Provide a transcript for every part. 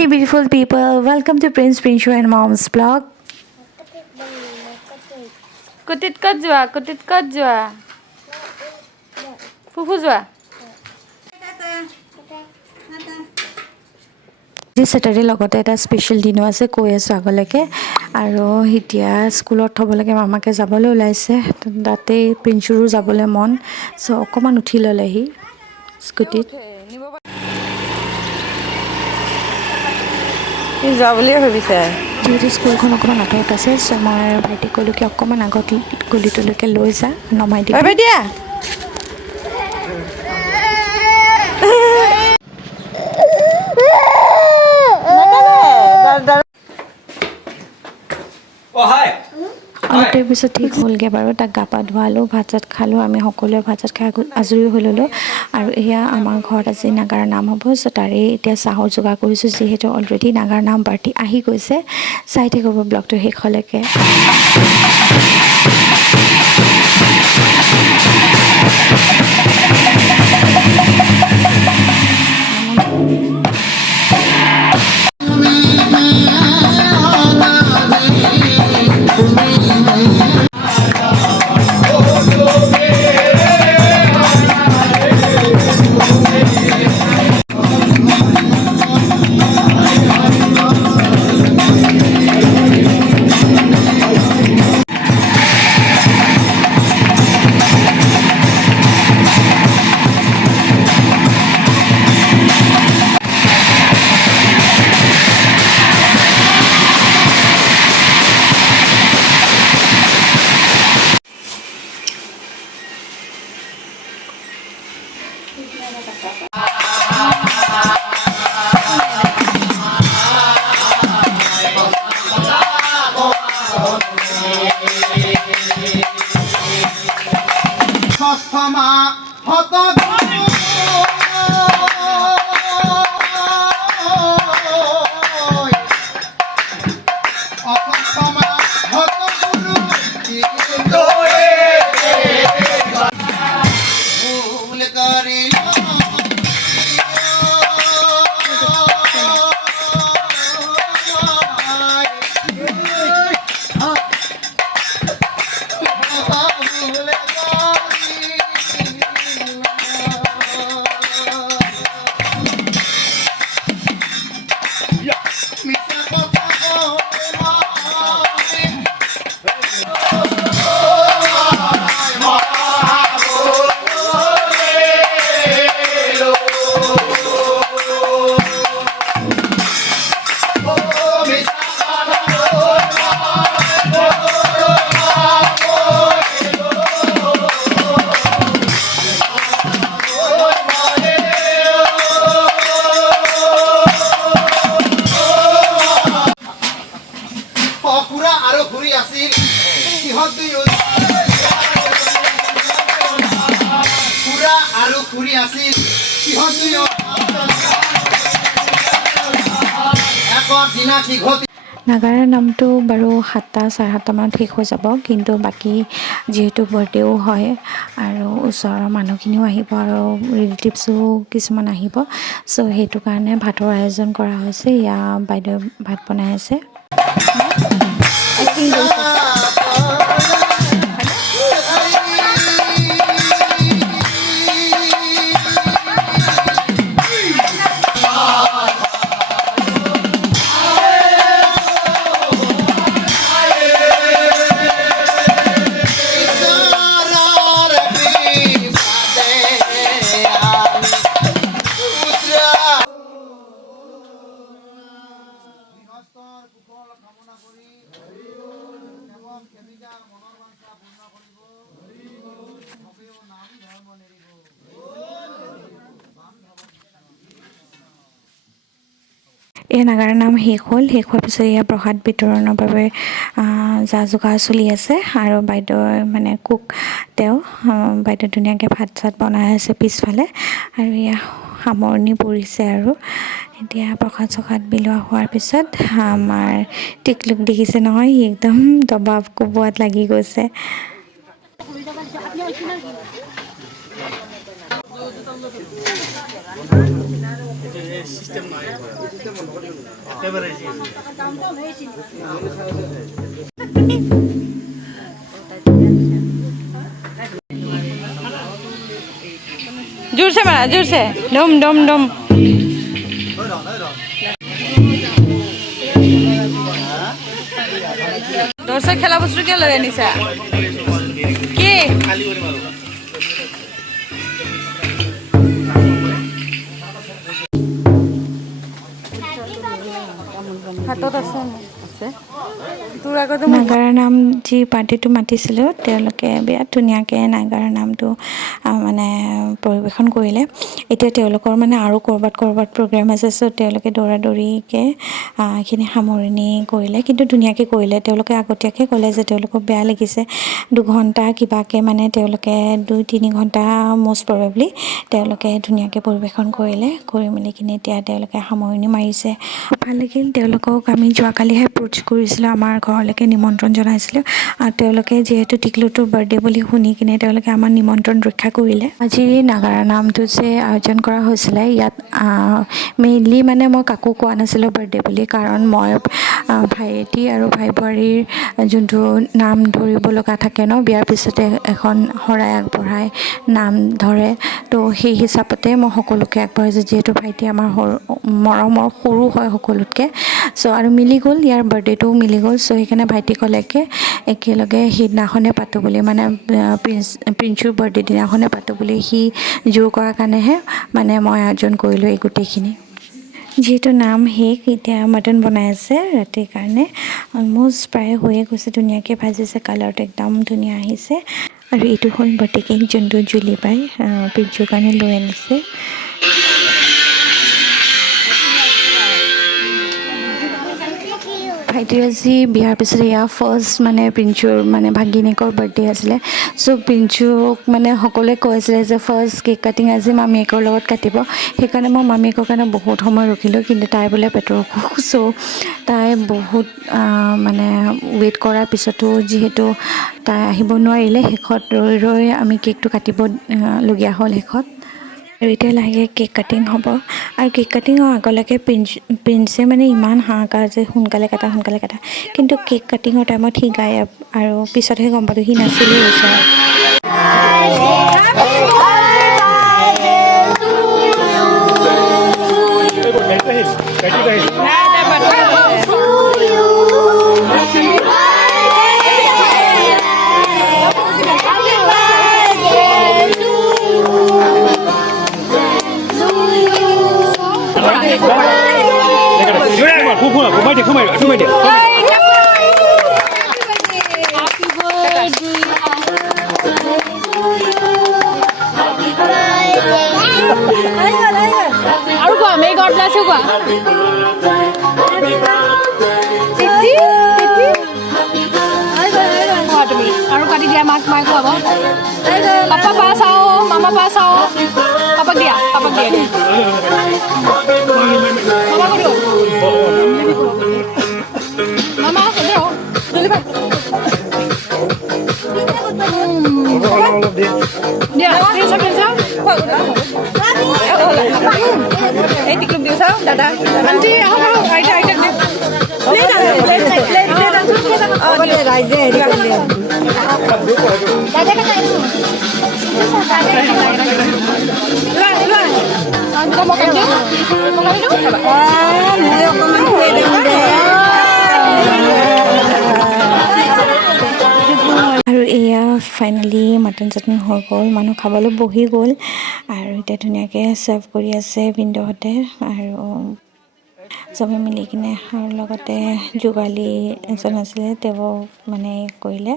Hey beautiful people, welcome to Prinshu and Mom's blog. কুটিত ক'ত যোৱা ফুফু যোৱা আজি Saturday লগতে এটা স্পেশাল দিনো আছে কৈ আছো আগলৈকে আৰু এতিয়া স্কুলত থবলৈকে মামাকে যাবলৈ ওলাইছে তাতে প্ৰিন্সুৰো যাবলৈ মন সো অকমান উঠি ললেহি স্কুটিত যোৱা বুলিয়ে ভাবিছে যিহেতু স্কুলখন অকণমান আঁতৰত আছে সো মই ভাইটিক ক'লোঁ কি অকণমান আগত গলিটোলৈকে লৈ যা নমাই দিবি দিয়া অলপ দেৰি পিছত ঠিক হ'লগৈ বাৰু তাক গা পা ধোৱালোঁ ভাত চাত খালোঁ আমি সকলোৱে ভাত চাত খাই আজৰি হৈ ল'লোঁ আৰু এয়া আমাৰ ঘৰত আজি নাগাৰা নাম হ'ব চ' তাৰে এতিয়া চাহৰ যোগাৰ কৰিছোঁ যিহেতু অলৰেডি নাগাৰা নাম পাৰ্টি আহি গৈছে চাই থাকিব ব্লগটো শেষলৈকে নাগাৰা নামটো বাৰু 7টা 7:30 মানত শেষ হৈ যাব কিন্তু বাকী যিহেতু বাৰ্থডেও হয় আৰু ওচৰৰ মানুহখিনিও আহিব আৰু ৰিলেটিভছো কিছুমান আহিব চ' সেইটো কাৰণে ভাতৰ আয়োজন কৰা হৈছে ইয়া বাইদেউ ভাত বনাই আছে এই নাগাৰা নাম শেষ হোৱাৰ পিছত ইয়াৰ প্ৰসাদ বিতৰণৰ বাবে যা যোগাৰ চলি আছে আৰু বাইদেউ মানে কুক তেওঁ বাইদেউ ধুনীয়াকৈ ভাত চাত বনাই আছে পিছফালে আৰু এয়া সামৰণি পৰিছে আৰু এতিয়া প্ৰসাদ চসাদ বিলোৱা হোৱাৰ পিছত আমাৰ টিকলুক দেখিছে নহয় সি একদম দবাব কোবোৱাত লাগি গৈছে जोर से मारा जोर से डम डम डम जोर से खेला बस्तु क्या लगे निशा কি হাতত আছে তোৰ আগতে নাগাৰা নাম যি পাৰ্টিটো মাতিছিলোঁ তেওঁলোকে বিৰাট ধুনীয়াকৈ নাগাৰা নামটো মানে পৰিৱেশন কৰিলে। এতিয়া তেওঁলোকৰ মানে আৰু ক'ৰবাত প্ৰগ্ৰেম আছে, চ' তেওঁলোকে দৌৰা দৌৰিকৈ এইখিনি সামৰণি কৰিলে, কিন্তু ধুনীয়াকৈ কৰিলে। তেওঁলোকে আগতীয়াকৈ ক'লে যে তেওঁলোকক বেয়া লাগিছে, 2 ঘণ্টা কিবাকৈ মানে তেওঁলোকে 2-3 ঘণ্টা মষ্ট প্ৰবেবলি তেওঁলোকে ধুনীয়াকৈ পৰিৱেশন কৰিলে। কৰি মেলি কিনে এতিয়া তেওঁলোকে সামৰণি মাৰিছে। ভাল লাগিল তেওঁলোকক। আমি যোৱাকালিহে এপ্ৰ'চ কৰিছিলোঁ, আমাৰ ঘৰলৈকে নিমন্ত্ৰণ জনাইছিলোঁ, আৰু তেওঁলোকে যিহেতু টিকলুটোৰ বাৰ্থডে বুলি শুনি কিনে তেওঁলোকে আমাৰ নিমন্ত্ৰণ ৰক্ষা কৰিলে। আজি নাগাৰা নামটো যে আয়োজন কৰা হৈছিলে, ইয়াত মেইনলি মানে মই কাকো কোৱা নাছিলোঁ বাৰ্থডে বুলি, কাৰণ মই ভাইটি আৰু ভাই বোৱাৰীৰ যোনটো নাম ধৰিব লগা থাকে ন, বিয়াৰ পিছতে এখন শৰাই আগবঢ়াই নাম ধৰে, তো সেই হিচাপতে মই সকলোকে আগবঢ়াইছোঁ, যিহেতু ভাইটি আমাৰ মৰমৰ সৰু হয় সকলোতকৈ। চ' আৰু মিলি গ'ল, ইয়াৰ বাৰ্থডেটোও মিলি গ'ল, চ' সেইকাৰণে ভাইটি ক'লেকে একেলগে সেইদিনাখনে পাতোঁ বুলি, মানে প্ৰিন্সুৰ বাৰ্থডে দিনাখনে পাতোঁ বুলি সি জোৰ কৰাৰ কাৰণেহে মানে মই আয়োজন কৰিলোঁ এই গোটেইখিনি। যিহেতু নাম শেষ, এতিয়া মটন বনাই আছে ৰাতিৰ কাৰণে, অলম'ষ্ট প্ৰায় হৈয়ে গৈছে, ধুনীয়াকৈ ভাজিছে, কালাৰটো একদম ধুনীয়া আহিছে। আৰু এইটো হ'ল বাৰ্থডে কেক, যোনটো জুলি বাই প্ৰিন্সুৰ কাৰণে লৈ আনিছে। ভাইটিৰ আজি বিয়াৰ পিছতে এয়া ফাৰ্ষ্ট মানে প্ৰিন্সুৰ মানে ভাগিনীকৰ বাৰ্থডে আছিলে, চ' প্ৰিন্সুক মানে সকলোৱে কৈ আছিলে যে ফাৰ্ষ্ট কেক কাটিং আজি মামীয়েকৰ লগত কাটিব, সেইকাৰণে মই মামীয়েকৰ কাৰণে বহুত সময় ৰখিলোঁ, কিন্তু তাই বোলে পেটৰ অসুখ, চ' তাই বহুত মানে ৱেইট কৰাৰ পিছতো যিহেতু তাই আহিব নোৱাৰিলে, শেষত ৰৈ আমি কেকটো কাটিবলগীয়া হ'ল শেষত। আৰু এতিয়া লাহেকৈ কেক কাটিং হ'ব, আৰু কেক কাটিঙৰ আগলৈকে প্ৰিন্সে মানে ইমান হাহাকাৰ যে সোনকালে কাটা, কিন্তু কেক কাটিঙৰ টাইমত সি গায়ব, আৰু পিছতহে গম পালোঁ সি নাছিলেই ওচৰত। আৰু কোৱা মে গড ব্লেছ ইউ কোৱা তুমি আৰু কাটি দিয়া মাক মায়ে খুৱাব পাপা পাছ আও মামা পাছ আও পাপাক দিয়া মামা কৰো মামা এদিও জলদি ভাগ দিয়া প্লিজ আপনি যাও এই টিকলুক দিও চাও দাদা আন্টি আহো আইটা প্লেট রাইজে হেৰি কৰিলে দাদা আৰু এয়া ফাইনেলি মাটন চাটন হৈ গ'ল, মানুহ খাবলৈ বহি গ'ল, আৰু এতিয়া ধুনীয়াকৈ ছাৰ্ভ কৰি আছে ভিনদেউহঁতে, আৰু চবে মিলি কিনে, আৰু লগতে যোগালী এজন আছিলে, তেওঁ মানে কৰিলে,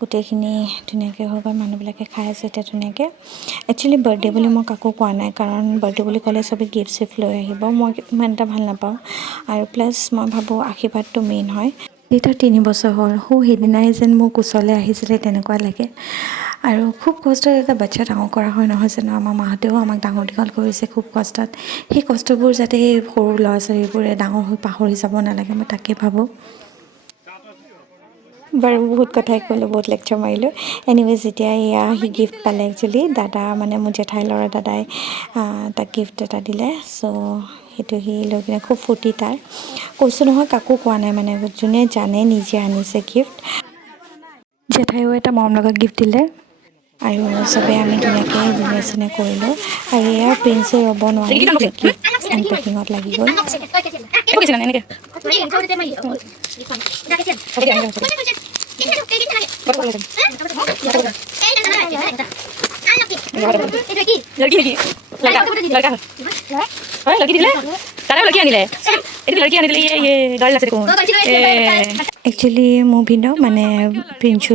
গোটেইখিনি ধুনীয়াকৈ হৈ গ'ল, মানুহবিলাকে খাই আছে এতিয়া ধুনীয়াকৈ। একচুৱেলি বাৰ্থডে বুলি মই কাকো কোৱা নাই, কাৰণ বাৰ্থডে বুলি ক'লে চবেই গিফ্ট চিফ্ট লৈ আহিব, মই ইমান এটা ভাল নাপাওঁ, আৰু প্লাছ মই ভাবোঁ আশীৰ্বাদটো মেইন হয়। এতিয়া 3 বছৰ হ'ল, সেইদিনাই যেন মোৰ কোচলৈ আহিছিলে তেনেকুৱা লাগে, আৰু খুব কষ্টত এটা বাচ্ছা ডাঙৰ কৰা হয় নহয় জানো, আমাৰ মাহঁতেও আমাক ডাঙৰ দীঘল কৰিছে খুব কষ্টত, সেই কষ্টবোৰ যাতে এই সৰু ল'ৰা ছোৱালীবোৰে ডাঙৰ হৈ পাহৰি যাব নালাগে, মই তাকে ভাবোঁ। বাৰু বহুত কথাই ক'লোঁ, বহুত লেকচাৰ মাৰিলোঁ। এনিৱেজ এতিয়া এয়া সি গিফ্ট পালে একচুৱেলি, দাদা মানে মোৰ জেঠাই ল'ৰা দাদাই তাক গিফ্ট এটা দিলে। চ' সেইটো সি লৈ কিনে খুব ফূৰ্তি তাৰ। কৈছোঁ নহয় কাকো কোৱা নাই মানে, যোনে জানে নিজে আনিছে গিফ্ট। জেঠাইও এটা মৰম লগা গিফ্ট দিলে আৰু চবেই আমি ধুনীয়াকৈ ডিনাৰ চিনাৰ কৰিলোঁ। আৰু এয়া প্ৰিন্সে ৰ'ব নোৱাৰি গিফ্ট আনপেকিঙত লাগি গ'ল। একচুৱেলি মোৰ ভিন্ন মানে প্ৰিন্সু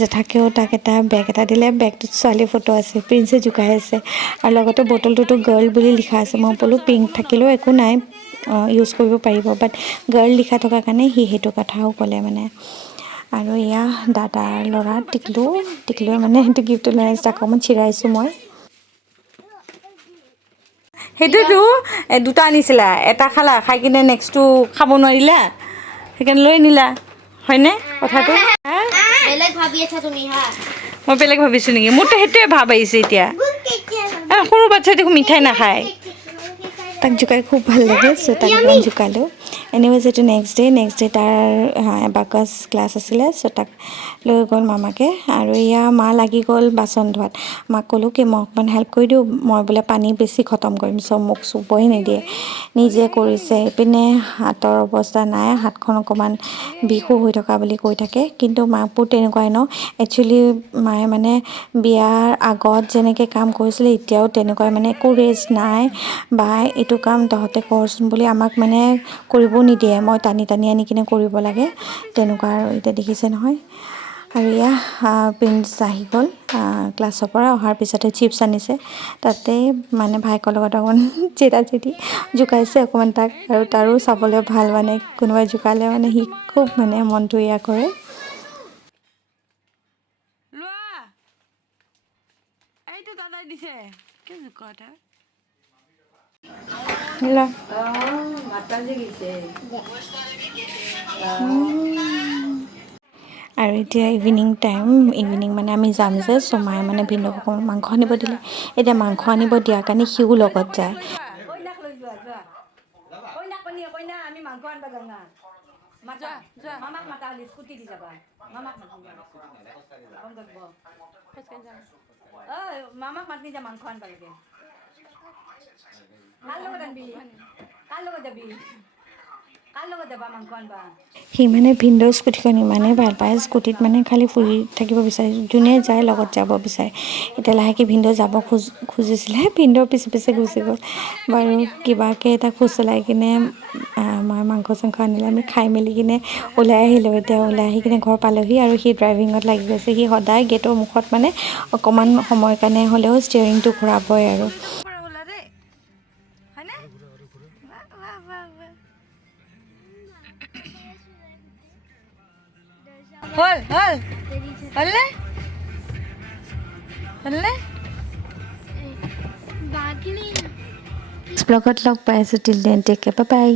জেঠাকেও তাক এটা বেগ এটা দিলে। বেগটোত ছোৱালীৰ ফটো আছে, প্ৰিন্সে জোকাই আছে আৰু লগতে বটলটোতো গাৰ্ল বুলি লিখা আছে। মই ক'লোঁ পিংক থাকিলেও একো নাই, ইউজ কৰিব পাৰিব, বাট গাৰ্ল লিখা থকাৰ কাৰণে সি সেইটো কথাও ক'লে মানে। আৰু এয়া দাদাৰ ল'ৰা টিকলুৱে মানে সেইটো গিফ্টটো লৈ আছে, তাক অকণমান চিৰাইছোঁ মই। সেইটোতো দুটা আনিছিলা, এটা খালা, খাই কিনে নেক্সটটো খাব নোৱাৰিলা, সেইকাৰণে লৈ আনিলা, হয়নে কথাটো? বেলেগ ভাবি আছা তুমি হা? মই বেলেগ ভাবিছোঁ নেকি? মোৰতো সেইটোৱে ভাব আহিছে এতিয়া। সৰু বাচ্ছাই দেখোন মিঠাই নাখায়। তাক জোকাই খুব ভাল লাগে, চ' তাক অকণমান জোকালোঁ। এনিৱেজ এইটো নেক্সট ডে তাৰ এবাকাছ ক্লাছ আছিলে, চ' তাক লৈ গ'ল মামাকে। আৰু এয়া মা লাগি গ'ল বাচন ধোৱাত। মাক ক'লোঁ কি মই অকণমান হেল্প কৰি দিওঁ, মই বোলে পানী বেছি খতম কৰিম, চ' মোক চুবই নিদিয়ে, নিজে কৰিছে। এইপিনে হাতৰ অৱস্থা নাই, হাতখন অকণমান বিষো হৈ থকা বুলি কৈ থাকে। কিন্তু মাকবোৰ তেনেকুৱাই ন, একচুৱেলি মায়ে মানে বিয়াৰ আগত যেনেকৈ কাম কৰিছিলে এতিয়াও তেনেকুৱাই, মানে একো ৰেষ্ট নাই বা এইটো কাম তহঁতে কৰচোন বুলি আমাক মানে কৰিব নিদিয়ে, মই টানি আনি কিনে কৰিব লাগে তেনেকুৱা। আৰু এতিয়া দেখিছে নহয়। আৰু এয়া প্ৰিন্স আহি গ'ল ক্লাছৰ পৰা, অহাৰ পিছতে চিপছ আনিছে, তাতে মানে ভাইকৰ লগত অকণমান চেতাচেতি জোকাইছে অকণমান তাক। আৰু তাৰো চাবলৈ ভাল মানে, কোনোবাই জোকালে মানে সি খুব মানে মনটো এয়া কৰে। এইটো দাদাই দিছে, কি জোকা এটা আৰু এতিয়া ইভিনিং টাইম, ইভিনিং মানে আমি যাম যে, চ' মায়ে মানে ভিনদেউক অকণমান মাংস আনিব দিলে। এতিয়া মাংস আনিব দিয়াৰ কাৰণে সিও লগত যায়। মামাক মাতি যা মাংস আনিব লাগে। সি মানে ভিনদেউৰ স্কুটিখন ইমানেই ভাল পায়, স্কুটিত মানে খালি ফুৰি থাকিব বিচাৰে, যোনে যায় লগত যাব বিচাৰে। এতিয়া লাহেকৈ ভিনদেউ যাব খুজিছিলে, ভিনদেউৰ পিছে গুচি গ'ল। বাৰু কিবাকৈ এটা খোজ চলাই কিনে মই মাংস চাংস আনিলে, আমি খাই মেলি কিনে ওলাই আহিলোঁ। এতিয়া ওলাই আহি কিনে ঘৰ পালোহি আৰু সি ড্ৰাইভিঙত লাগি গৈছে। সি সদায় গেটৰ মুখত মানে অকণমান সময়ৰ কাৰণে হ'লেও ষ্টিয়াৰিংটো ঘূৰাবই আৰু। ব্লগত লগ পাই আছোঁ, till then take care, bye বাই।